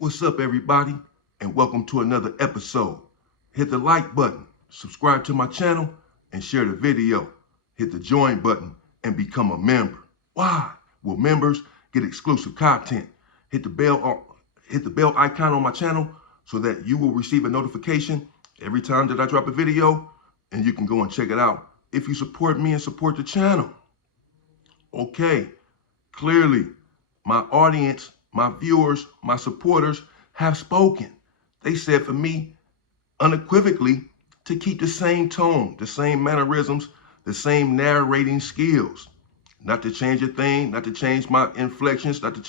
What's up, everybody, and welcome to another episode. Hit the like button, subscribe to my channel, and share the video. Hit the join button and become a member. Why? Well, members get exclusive content. Hit the bell icon on my channel so that you will receive a notification every time that I drop a video, and you can go and check it out if you support me and support the channel. Okay, clearly, my audience, my viewers, my supporters have spoken. They said for me, unequivocally, to keep the same tone, the same mannerisms, the same narrating skills. Not to change a thing, not to change my inflections, not to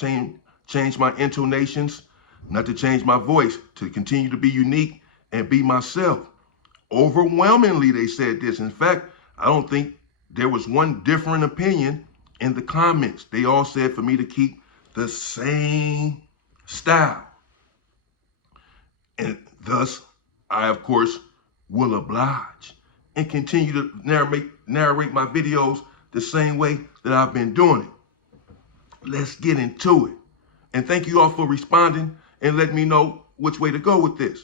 change my intonations, not to change my voice, to continue to be unique and be myself. Overwhelmingly, they said this. In fact, I don't think there was one different opinion in the comments. They all said for me to keep the same style. And thus, I, of course, will oblige and continue to narrate my videos the same way that I've been doing it. Let's get into it. And thank you all for responding and letting me know which way to go with this.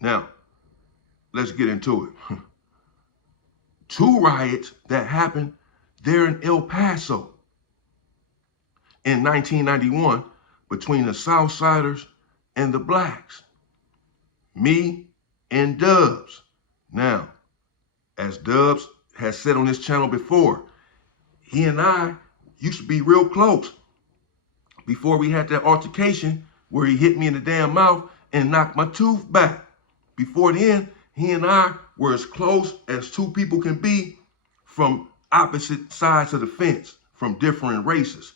Now, let's get into it. Two riots that happened there in El Paso in 1991 between the Southsiders and the blacks. Me and Dubs. Now, as Dubs has said on this channel before, he and I used to be real close before we had that altercation where he hit me in the damn mouth and knocked my tooth back. Before then, he and I were as close as two people can be from opposite sides of the fence, from different races.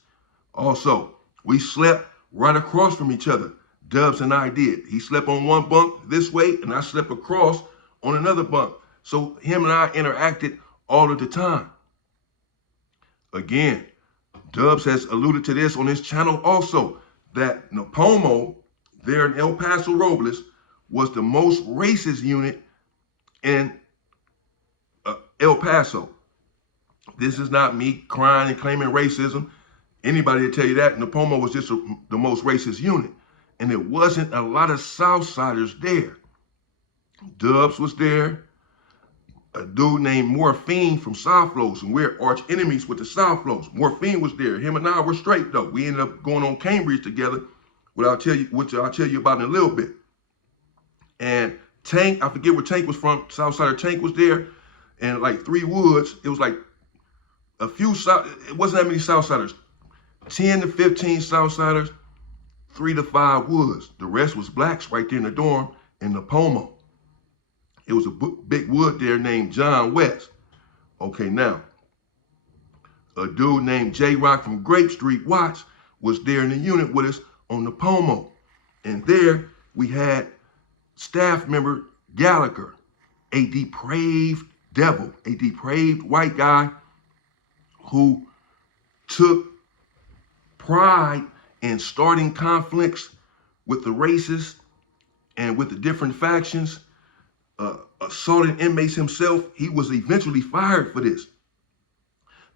Also, we slept right across from each other. Dubs and I did. He slept on one bunk this way, and I slept across on another bunk. So him and I interacted all of the time. Again, Dubs has alluded to this on his channel also, that Napomo there in El Paso Robles was the most racist unit in El Paso. This is not me crying and claiming racism. Anybody will tell you that. Napomo was just the most racist unit. And there wasn't a lot of Southsiders there. Dubs was there. A dude named Morphine from Southflows, and we're arch enemies with the Southflows. Morphine was there. Him and I were straight though. We ended up going on Cambridge together, which I'll tell you about in a little bit. And Tank, I forget where Tank was from. Southsider Tank was there, and like 3 Woods. It was like a few. It wasn't that many Southsiders. 10 to 15 Southsiders, 3 to 5 Woods. The rest was blacks right there in the dorm in Napomo. It was a big wood there named John West. Okay, now, a dude named J-Rock from Grape Street Watts was there in the unit with us on Napomo. And there we had staff member Gallagher, a depraved devil, a depraved white guy who took pride in starting conflicts with the races and with the different factions, assaulting inmates himself. He was eventually fired for this.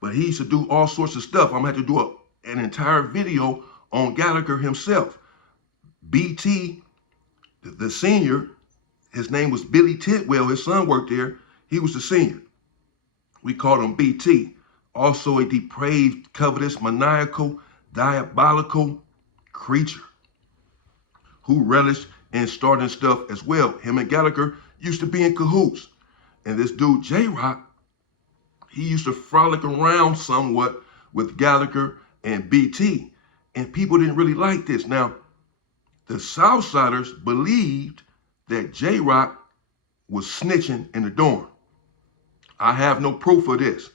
But he used to do all sorts of stuff. I'm going to have to do an entire video on Gallagher himself. BT, the senior, his name was Billy Tidwell. His son worked there. He was the senior. We called him BT. Also a depraved, covetous, maniacal, diabolical creature who relished in starting stuff as well. Him and Gallagher used to be in cahoots. And this dude, J-Rock, he used to frolic around somewhat with Gallagher and BT. And people didn't really like this. Now, the Southsiders believed that J-Rock was snitching in the dorm. I have no proof of this.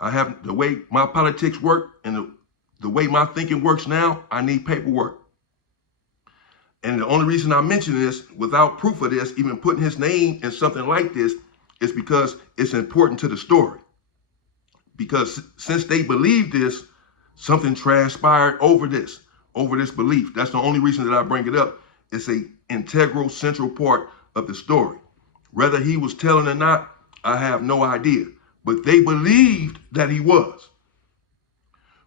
I have the way my politics work and the way my thinking works now, I need paperwork. And the only reason I mention this without proof of this, even putting his name in something like this, is because it's important to the story. Because since they believed this, something transpired over this belief. That's the only reason that I bring it up. It's an integral, central part of the story. Whether he was telling or not, I have no idea. But they believed that he was.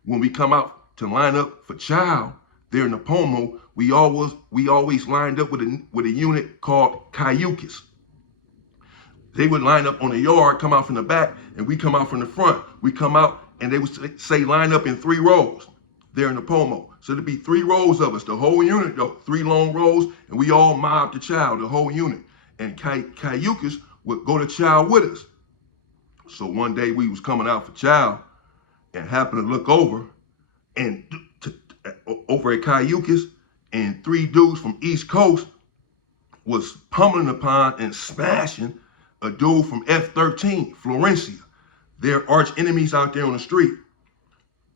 When we come out to line up for child, there in the Pomo, we always lined up with a unit called Cayucas. They would line up on the yard, come out from the back, and we come out from the front. We come out, and they would say line up in 3 rows there in the Pomo. So there'd be 3 rows of us, the whole unit, though, 3 long rows, and we all mobbed the child, the whole unit. And Cayucas would go to child with us. So one day we was coming out for child and happened to look over and over at Cayucas, and 3 dudes from East Coast was pummeling upon and smashing a dude from F-13, Florencia. They're arch enemies out there on the street.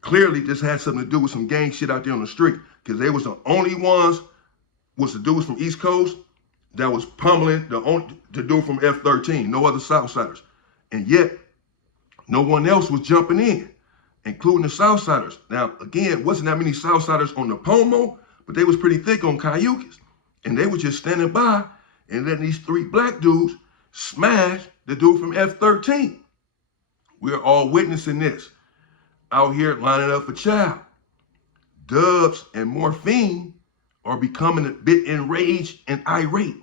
Clearly, this had something to do with some gang shit out there on the street, because they was the only ones, was the dudes from East Coast that was pummeling the dude from F-13, no other Southsiders. And yet, no one else was jumping in, including the Southsiders. Now, again, wasn't that many Southsiders on the Pomo, but they was pretty thick on Cayucas. And they were just standing by and letting these 3 black dudes smash the dude from F-13. We're all witnessing this out here lining up for child. Dubs and Morphine are becoming a bit enraged and irate.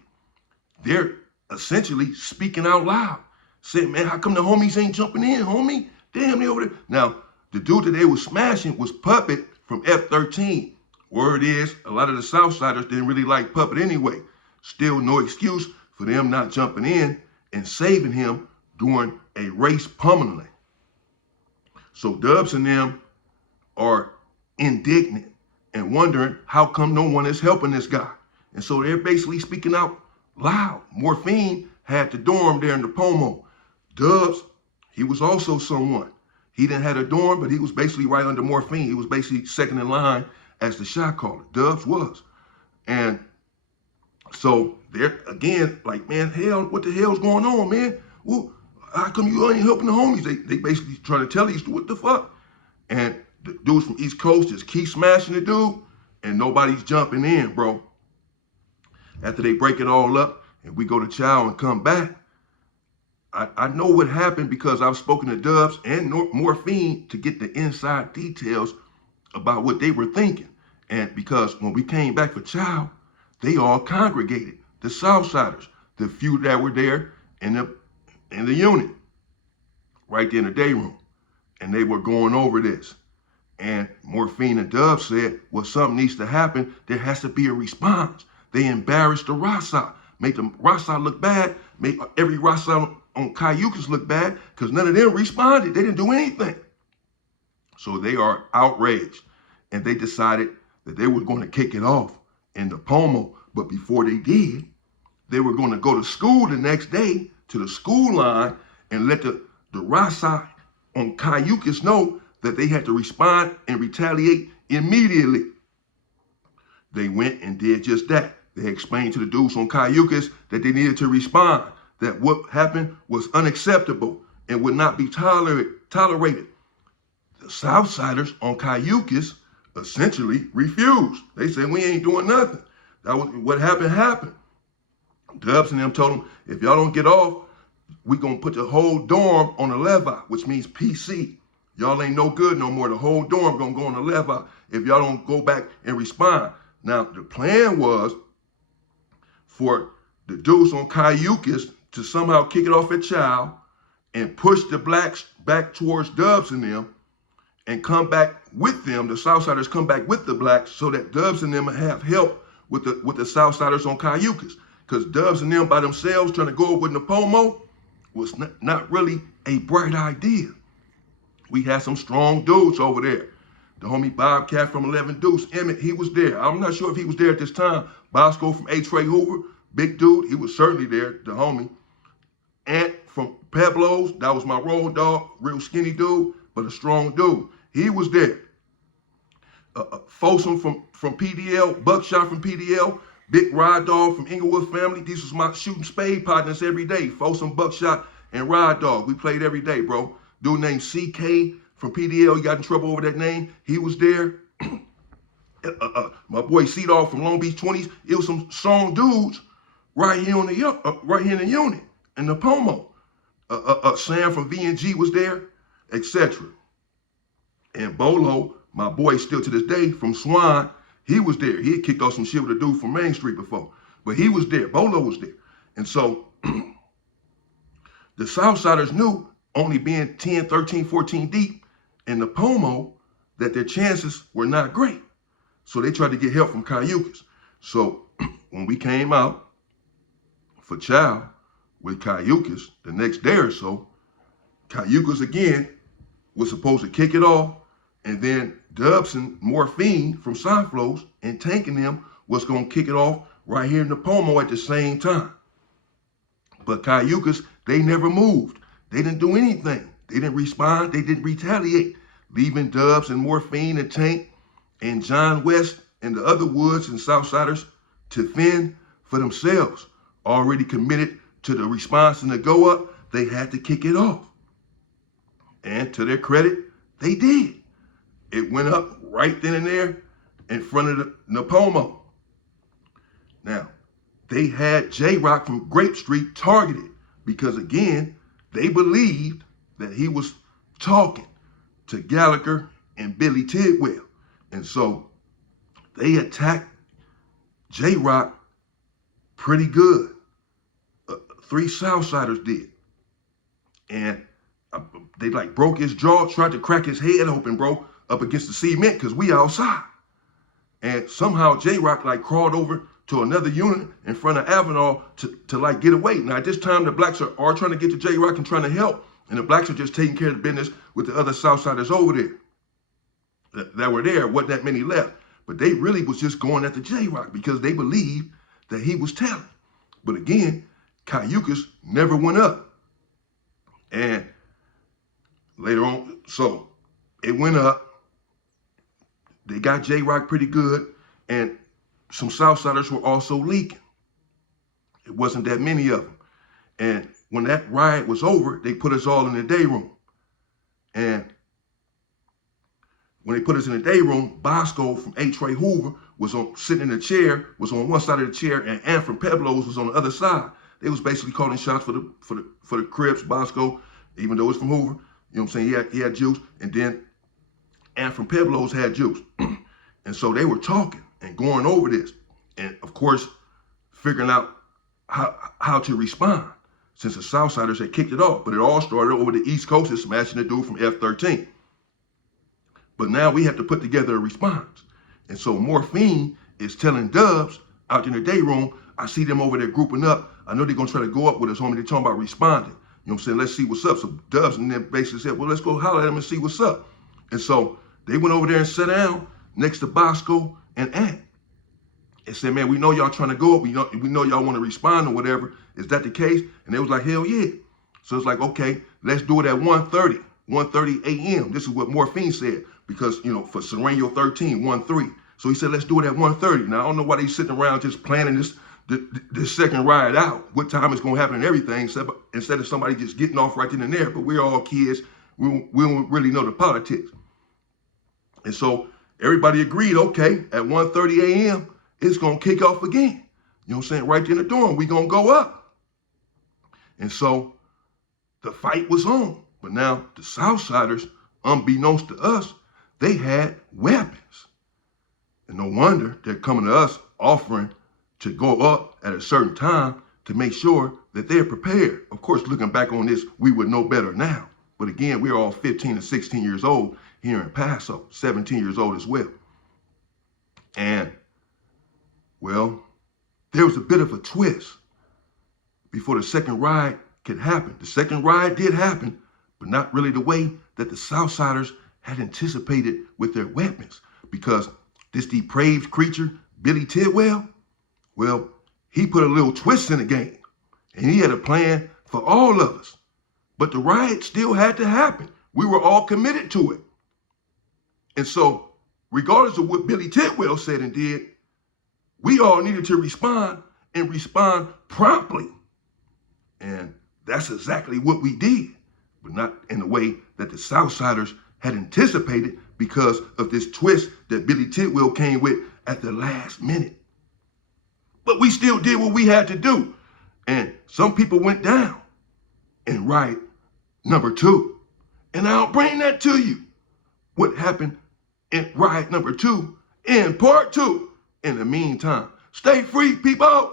They're essentially speaking out loud, saying, man, how come the homies ain't jumping in, homie? Damn, they over there. Now, the dude that they was smashing was Puppet from F-13. Word is, a lot of the Southsiders didn't really like Puppet anyway. Still no excuse for them not jumping in and saving him during a race pummeling. So Dubs and them are indignant and wondering how come no one is helping this guy. And so they're basically speaking out loud. Morphine had the dorm there in the Pomo. Dubs, he was also someone. He didn't have a dorm, but he was basically right under Morphine. He was basically second in line as the shot caller. Dubs was. And so they're, again, like, man, hell, what the hell's going on, man? Well, how come you ain't helping the homies? They basically trying to tell these, what the fuck? And the dudes from East Coast just keep smashing the dude, and nobody's jumping in, bro. After they break it all up, and we go to chow and come back, I know what happened because I've spoken to Dubs and Morphine to get the inside details about what they were thinking. And because when we came back for chow, they all congregated, the Southsiders, the few that were there in the unit, right there in the day room. And they were going over this. And Morphine and Dubs said, well, something needs to happen. There has to be a response. They embarrassed the Rasa, made the Rasa look bad, made every Rasa on Cayucas look bad, because none of them responded. They didn't do anything. So they are outraged. And they decided that they were going to kick it off in the Pomo. But before they did, they were going to go to school the next day, to the school line, and let the Rasa on Cayucas know that they had to respond and retaliate immediately. They went and did just that. They explained to the dudes on Cayucas that they needed to respond, that what happened was unacceptable and would not be tolerated. The Southsiders on Cayucas essentially refused. They said, we ain't doing nothing. That was what happened. Dubs and them told them, if y'all don't get off, we gonna put the whole dorm on the leva, which means PC. Y'all ain't no good no more. The whole dorm gonna go on the leva if y'all don't go back and respond. Now, the plan was for the dudes on Cayucas to somehow kick it off at Chow and push the blacks back towards Dubs and them and come back with them. The Southsiders come back with the blacks so that Dubs and them have help with the Southsiders on Cayucas. Because Dubs and them by themselves trying to go with Napomo was not really a bright idea. We had some strong dudes over there. The homie Bobcat from 11 Deuce, Emmett, he was there. I'm not sure if he was there at this time. Bosco from A. Trey Hoover, big dude, he was certainly there, the homie. Ant from Peblos, that was my road dog, real skinny dude, but a strong dude. He was there. Folsom from PDL, Buckshot from PDL, Big Rod Dog from Inglewood family. These was my shooting spade partners every day. Folsom, Buckshot, and Rod Dog. We played every day, bro. Dude named CK from PDL, he got in trouble over that name. He was there. My boy C-Dog from Long Beach 20s. It was some strong dudes right here in the unit, in the Pomo. Sam from V&G was there, etc. And Bolo, my boy still to this day from Swan, He was there. He had kicked off some shit with a dude from Main Street before. But he was there. Bolo was there. And so the Southsiders knew, only being 10, 13, 14 deep in the Pomo, that their chances were not great. So they tried to get help from Cayucas. So when we came out for chow with Cayucas the next day or so, Cayucas again was supposed to kick it off, and then Dubson, Morphine from Southflows, and Tanking them was going to kick it off right here in the Pomo at the same time. But Cayucas, they never moved. They didn't do anything. They didn't respond. They didn't retaliate, leaving Dubs and Morphine and Tank and John West and the other Woods and Southsiders to fend for themselves. Already committed to the response and the go up, they had to kick it off. And to their credit, they did. It went up right then and there in front of the Napomo. Now, they had J-Rock from Grape Street targeted because, again, they believed that he was talking to Gallagher and Billy Tidwell. And so they attacked J-Rock pretty good. 3 Southsiders did. And they like broke his jaw, tried to crack his head open, bro, up against the cement because we outside. And somehow J-Rock like crawled over to another unit in front of Avenal to like get away. Now at this time, the blacks are trying to get to J-Rock and trying to help. And the blacks are just taking care of the business with the other Southsiders over there that were there. Wasn't that many left. But they really was just going after J-Rock because they believed that he was telling. But again, Cayucas never went up. And later on, so it went up. They got J-Rock pretty good. And some Southsiders were also leaking. It wasn't that many of them. And when that riot was over, they put us all in the day room. And when they put us in the day room, Bosco from H. Ray Hoover was sitting in a chair, was on one side of the chair, and Ann from Peblos was on the other side. They was basically calling shots for the Crips, Bosco, even though it's from Hoover. You know what I'm saying? He had juice. And then Ann from Peblos had juice. And so they were talking and going over this. And of course, figuring out how to respond since the Southsiders had kicked it off. But it all started over the East Coast and smashing the dude from F-13. But now we have to put together a response. And so Morphine is telling Dubs out in the day room, I see them over there grouping up. I know they're going to try to go up with us, homie. They're talking about responding. You know what I'm saying? Let's see what's up. So Dubs and them basically said, well, let's go holler at them and see what's up. And so they went over there and sat down next to Bosco and Ant and said, man, we know y'all trying to go up. We know y'all want to respond or whatever. Is that the case? And they was like, hell yeah. So it's like, okay, let's do it at 1:30 a.m. This is what Morphine said because, you know, for Sereno 13, 1-3. So he said, let's do it at 1:30. Now, I don't know why they sitting around just planning this second riot out, what time it's going to happen and everything, instead of somebody just getting off right then and there. But we're all kids. We don't really know the politics. And so everybody agreed, okay, at 1:30 a.m., it's going to kick off again. You know what I'm saying? Right there in the dorm, we going to go up. And so the fight was on. But now the Southsiders, unbeknownst to us, they had weapons. And no wonder they're coming to us offering to go up at a certain time to make sure that they're prepared. Of course, looking back on this, we would know better now. But again, we're all 15 and 16 years old here in Paso, 17 years old as well. And, well, there was a bit of a twist before the second riot could happen. The second riot did happen, but not really the way that the Southsiders had anticipated with their weapons. Because this depraved creature, Billy Tidwell, well, he put a little twist in the game. And he had a plan for all of us. But the riot still had to happen. We were all committed to it. And so, regardless of what Billy Tidwell said and did, we all needed to respond and respond promptly. And that's exactly what we did, but not in the way that the Southsiders had anticipated because of this twist that Billy Tidwell came with at the last minute. But we still did what we had to do. And some people went down in riot number 2. And I'll bring that to you. What happened in riot number 2 in part 2. In the meantime, stay free, people.